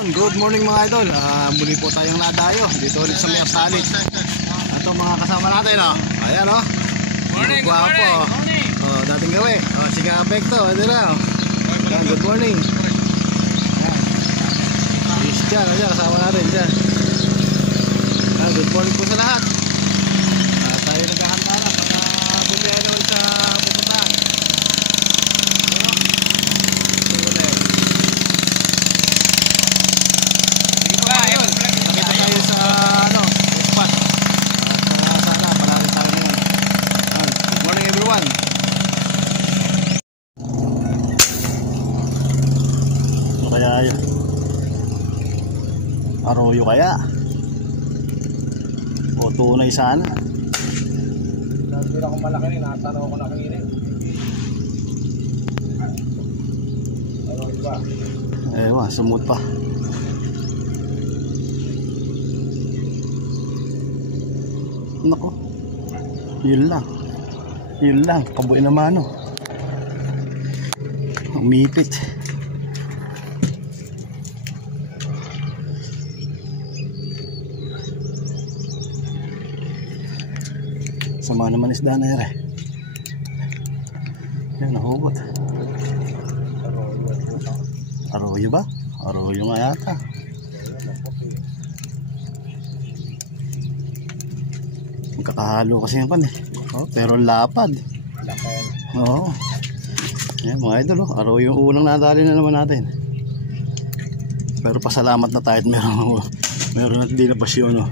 Good morning mga idol. Muli po tayong nadayo dito ulit sa May Salit. Ito mga kasama natin, oh. Ayan, oh. Morning, good morning. Oh, dating gawi. Oh, si Kapek to. Ano na, oh. Ayan, good morning. Ayan. Yes, dyan, ayan, kasama natin dyan. Ayan, good morning po sa lahat. Tayo naghahanda na para bumiyahin naman sa pupuntahan. Kaya yun, arroyo kaya o tunay sana. Hindi ako malaki rin, natanaw ko na kanina. Arroyo ba? Ewan, sumut pa. Nako, yun lang, kabuin naman, no. Umipit. Sama naman isda na yun, eh. Yan, nahugot. Arroyo ba? Arroyo nga yata. Magkakahalo kasi yung pan, eh. Oh, pero lapad. Oo. Yan mga idol, oh. Arroyo yung unang nadali na naman natin. Pero pasalamat na tayo at meron at di na pasyon, oh.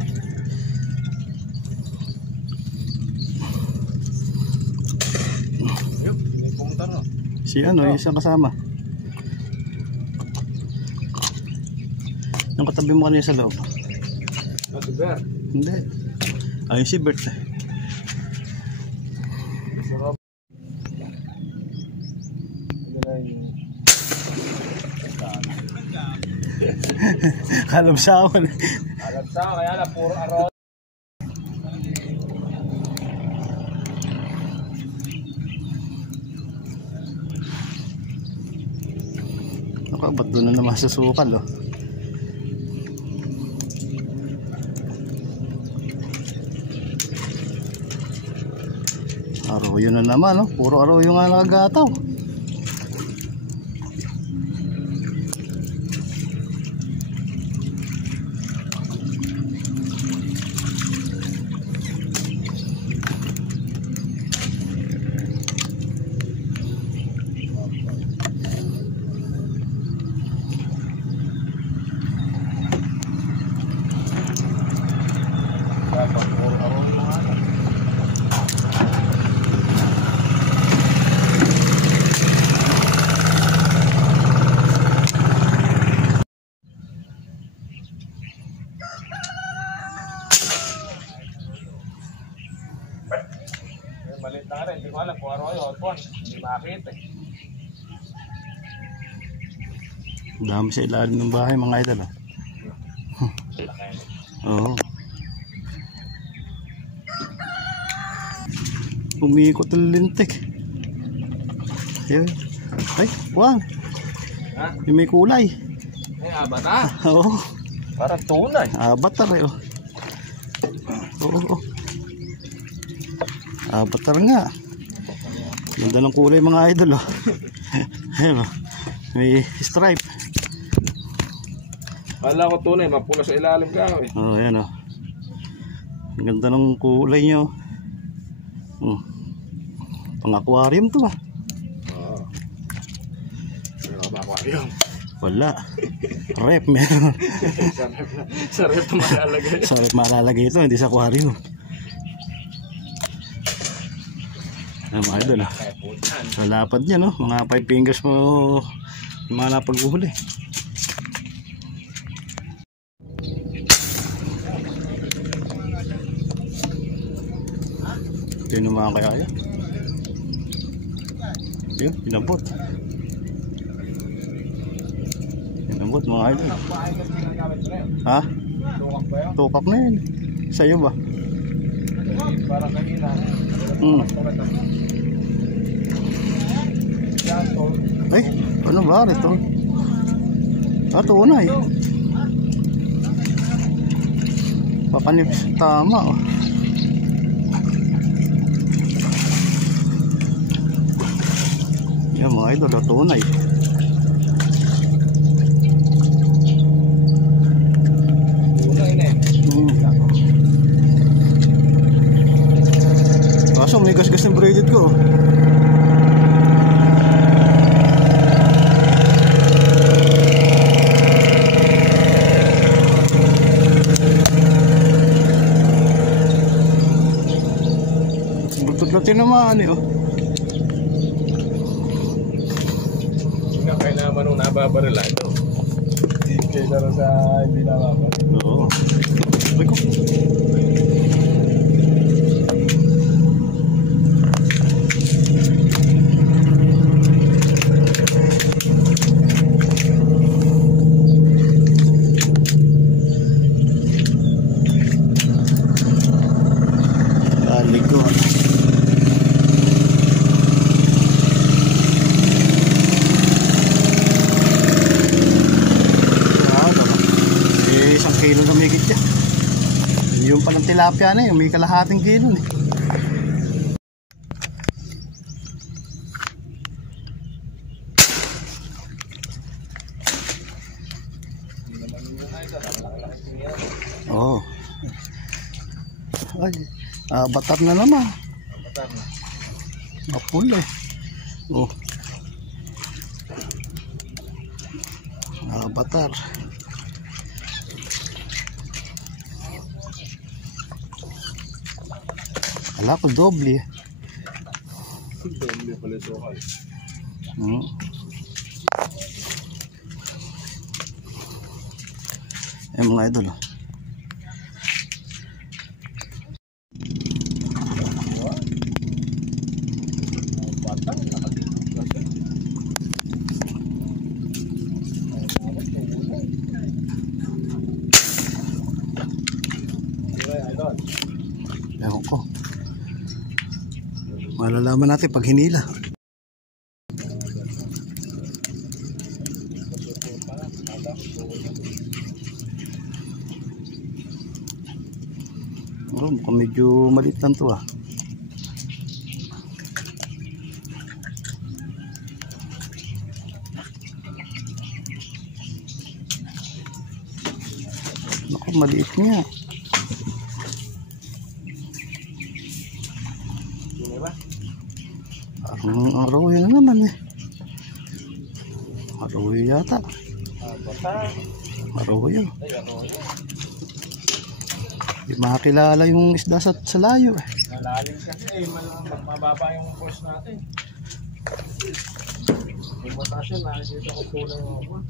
Si ano, yung isang kasama. Yung katabi mo kanina sa loob. Si Bert? Hindi. Ayun si Bert, eh. Kalamsawan. Kalamsawan, kaya na puro araw. Ba't doon na naman sa sukal, oh. Arroyo na naman, oh. Puro arroyo nga nakagataw. Malit na rin, hindi ko alam kung arroyo o pon. Hindi makakita, eh. Dami sa ilalim ng bahay mga idol, oh. Oo. Umiikot ang lintik. Ayun. Ay, wang. Ha? Yung may kulay. Ay, abat na. Oo. Parang tunay. Avatar, eh, oh. Oo. Avatar nga. Ganda ng kulay mga idol, oh. Ayun, oh. May stripe. Kala ko tunay, mapula sa ilalim ka, eh. Oh, ayan, oh. Ang ganda ng kulay niya, oh. Pang aquarium to, ah. Oo. Ano ba aquarium? Wala. Rep meron. Sa rep malalagay. Sa rep malalagay ito, hindi sa aquarium. Ang mga idol, ah. Sa lapad niya, no? Mga 5 fingers mo yung mga napaghuhuli. Ito yung mga kaya. Yun, pinabot. Pinabot mga idol. Ha? Tukak na yun. Sa'yo ba? Parang kanina. Ay, ano ba ito? Ah, tunay. Papanip. Tama oh. Yan mga idol, tunay. Tunay na eh. Kaso may gas-gas ng braided ko. Butod-butod naman eh oh. Kaya naman nung nababarila ito. Kaysa rin sa hindi nababarila. Oo. Ay ko. Ligo. Isang kilo na may gitya. Yung palang tilapia na yun, may kalahating kilo eh. Oo. Ay, batar na naman. Batar na. Mapul eh. Oh. Batar. Wala ko doble. Doble pala sukal. Eh mga idol oh. Ewan ko. Malalaman natin pag hinila. Oh, mukhang medyo maliit lang to ah. Naku, maliit niya. Parang araw yun na naman eh. Araw yun yata. Araw yun. Di makakilala yung isda sa layo eh. Malalim kasi eh. Mababa yung force natin. Yung potasyon nakikita ko po lang ako.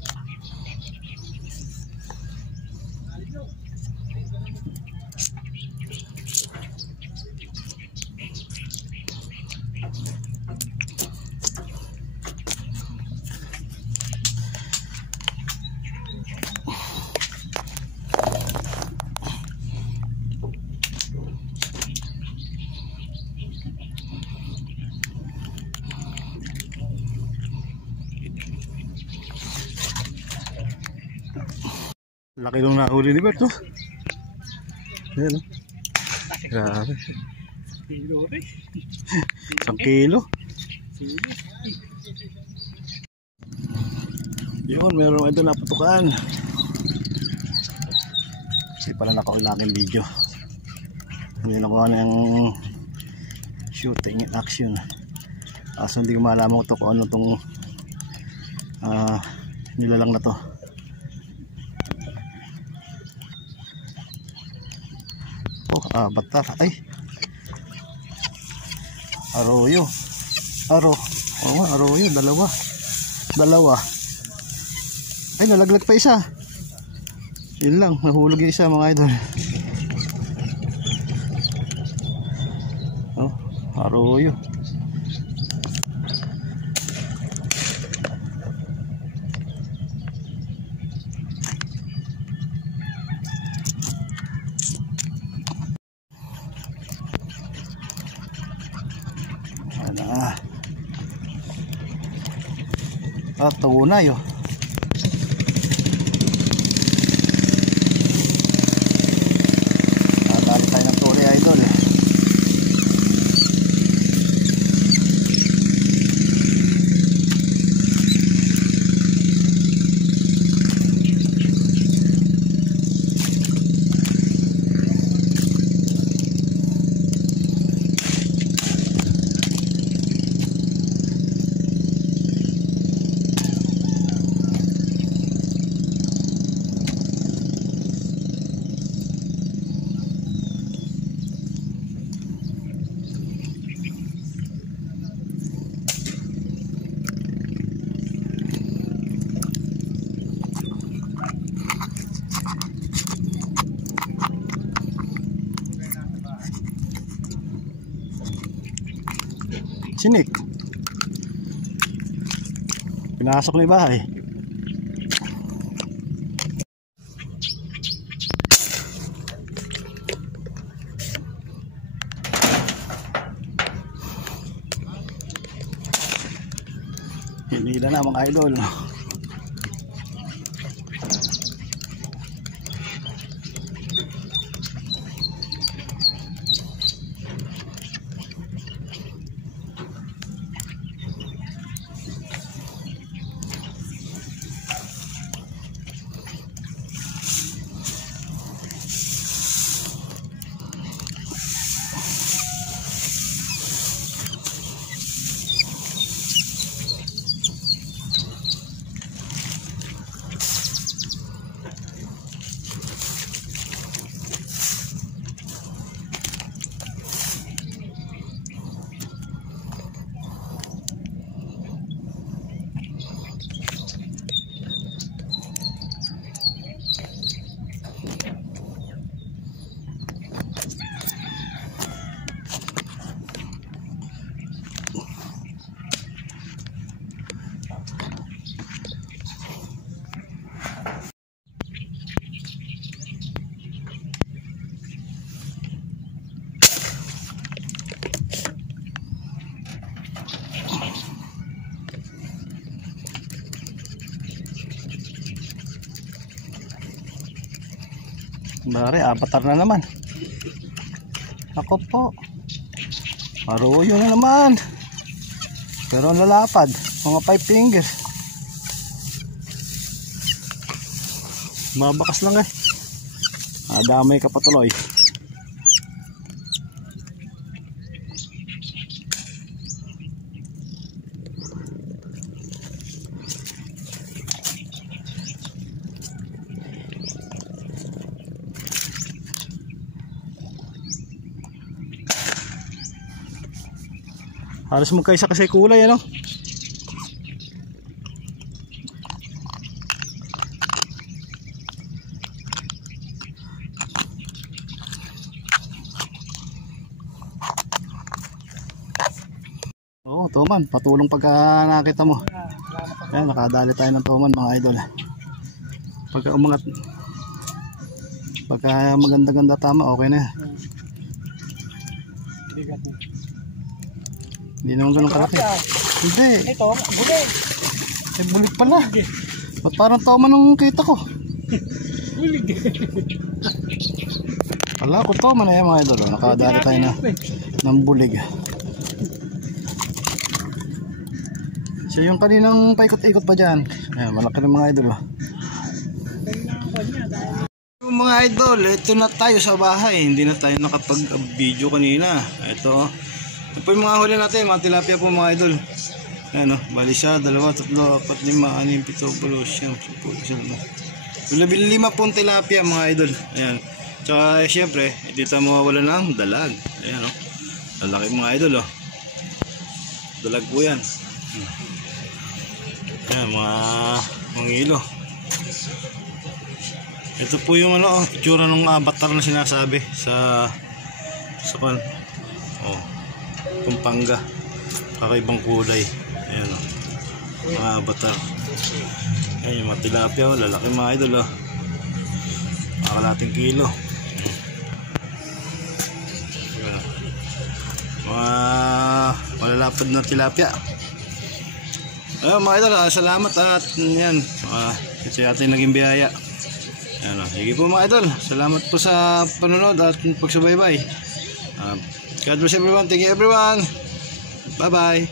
Laki nung nahuli ni Bert oh. Ayan oh. Grabe. 1 kilo. Yun, meron ito naputukan. Kasi pala nakaulaking video. Hindi nakuha na yung shooting in action. Kaso hindi ko malaman ko kung ano itong nilalang na to. Batar. Ay, arroyo. Arroyo. Dalawa. Ay, nalaglag pa isa. Yun lang, nahulog yung isa mga idol. Oh, arroyo. Tunay oh. Sinik. Pinasok na yung bahay. Hinila na mga idol. Bari, avatar na naman. Ako po. Maruyo na naman. Pero ang lalapad. Mga 5 fingers. Mabakas lang eh. Damay ka patuloy. Halos magkaisa kasi kulay, ano? Oo, tuman. Patulong pagka nakita mo. Ayan, nakadali tayo ng tuman mga idol. Pagka umangat, pagka maganda-ganda tama, okay na. Hindi naman ganun kalaki. Hindi. Ito, bulig. Eh, bulig pala. Ba't parang tama nung kita ko? Bulig. Wala ko tama na yan mga idol. Nakadali tayo na ng bulig. So yung kaninang paikot-ikot pa dyan. Ayan, malaki ng mga idol. Mga idol, ito na tayo sa bahay. Hindi na tayo nakapag-video kanina. Ito po yung mga huli natin, mga tilapia po mga idol. Ayan o, bali siya, 2, 3, 4, 5, 6, 7, 8, 9, 10, 11, 15 pong tilapia mga idol. Ayan. Tsaka syempre, dito mawawala ng dalag. Ayan o, lalaki mga idol o. Dalag po yan. Ayan, mga ilo. Ito po yung itsura ng avatar na sinasabi sa kan. Oh. Pampanga, kakaibang kulay. Ayan o, mga avatar. Ayan yung mga tilapia, lalaki mga idol o. Makakalating kilo. Ayan, mga malalapad na tilapia. Ayan mga idol, salamat at yan, ito yung ating naging biyaya. Ayan o, sige po mga idol, salamat po sa panonood at pagsubaybay. God bless everyone. Thank you everyone. Bye bye.